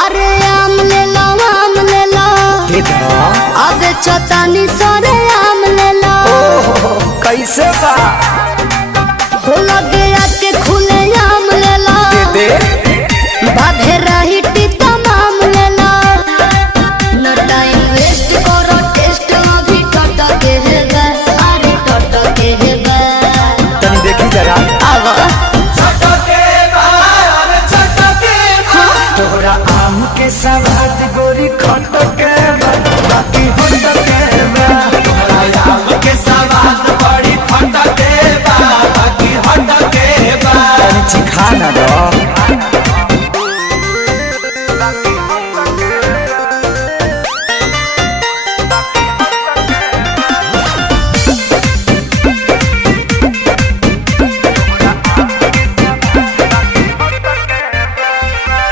अरे आम ले लो आम ले लो अब चतानी सरे आम ले लो कैसे बा हो लगे आके खुले आम ले लो दे बाधे रही तमाम ले लो न टाइम वेस्ट करो टेस्ट अभी टटके है गा अरे टटके है गा तनी देखी जरा आवा तोरा आम के सवाद गोरी खट के बाकी हट के तोरा आम के सवाद बड़ी खट के बाकी हट के तनी चिखा ना दो।